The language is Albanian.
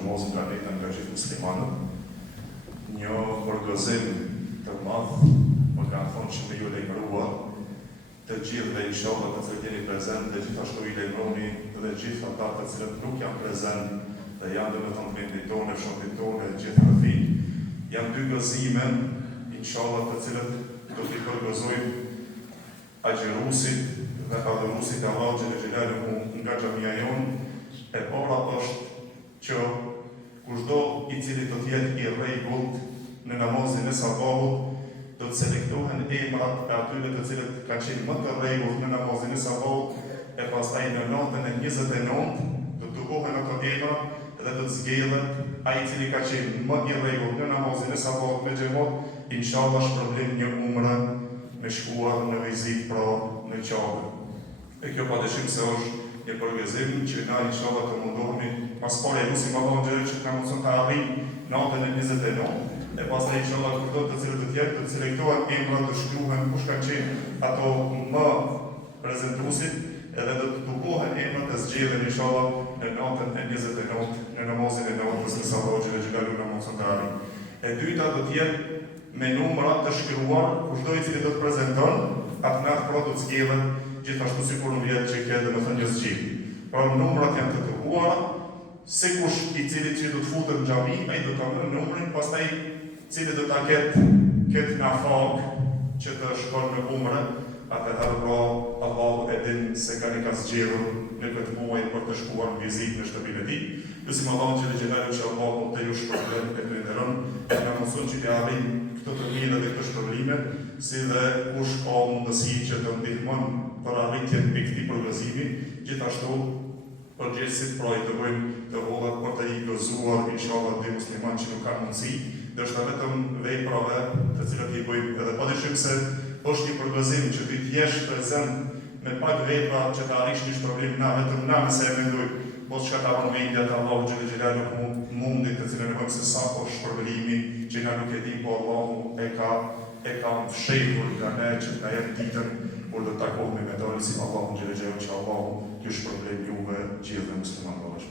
gjumozin nga netën nga gjithë muslimanët. Një orgazim të madh, më kanë thonë që me ju lejmërua të gjithë dhe inshallah të cilët jeni prezent dhe gjithashtu i lejmëroni dhe gjithë ata të cilët nuk janë prezent dhe janë dhe në të vendit tonë, fshatit tonë, gjithë rrëfit. Janë dy gëzime, inshallah të cilët do t'i përgëzojmë agjerusit dhe adhurusit e Allah Xhelaluhu nga xhamia jonë. E para është që kushdo i cili do t'jetë i rregullt në namazin e sabahut, do të selektohen emrat e atyre të cilët kanë qenë më të rregullt në namazin e sabahut, e pastaj në natën e 29 do të dukohen ato emra dhe do të zgjedhet ai i cili ka qenë më i rregullt në namazin e sabahut me xhamat, inshallah shpërblim një umre me shkuar në vizitë pra në Kabe. E kjo padyshim se është një përgëzim që na inshallah të mundohemi pas pare lusim Allahun xhelal që na mundson të arrijmë natën e 29, e pastaj inshallah kurdo të cilët të tjerë do të selektohen emrat, të shkruhen kush kanë qenë ato më prezentuesit, edhe do të dukohen emrat të zgjedhen inshallah në natën e 29 në namazin e natës në Allahu xhelal na mundson të arrijmë. E dyta do të jetë me numra të shkruar, kushdo i cili do të prezanton, atë natë pra do të zgjedhen gjithashtu sikur në vjetë që ke dhe më thënë një zgjidhje. Pra numrat janë të kërkuara, sikush i cili që do të futet në xhami, ai do ta merr numrin, pastaj cili do ta ketë në fak që të shkon në umre, atëherë pra Allahu e din se ka zgjedhur në këtë muaj për të shkuar në vizitë në shtëpinë e tij. Lutim Allahun Xhelaluhu që Allahu të ju shpërblen e të nderon, e na mëson që të arrijmë këto të mira dhe këto shpërblime, si dhe kush ka mundësi që të ndihmon për arritjen e këtij përgëzimi, gjithashtu përgjegjësit pra i të bëjmë të vogla për të i gëzuar inshallah dhe musliman që nuk kanë mundësi, dhe është vetëm veprave të cilat i bëjmë, edhe padyshim se është një përgëzim që ti t'jesh prezent me pak vepra që të arrish një shpërblim na vetëm na nëse e mendoj, po çka ta bën mendja të Allahu Xhelaluhu mundit të cilën e bëjmë se sa po shpërblimi që na nuk e dim, po Allahu e ka fshehur nga ne që na jep ditën kur do të takohemi me dorë si Allahu Xhelaluhu që Allahu ju shpërblen juve gjithë muslimanëve.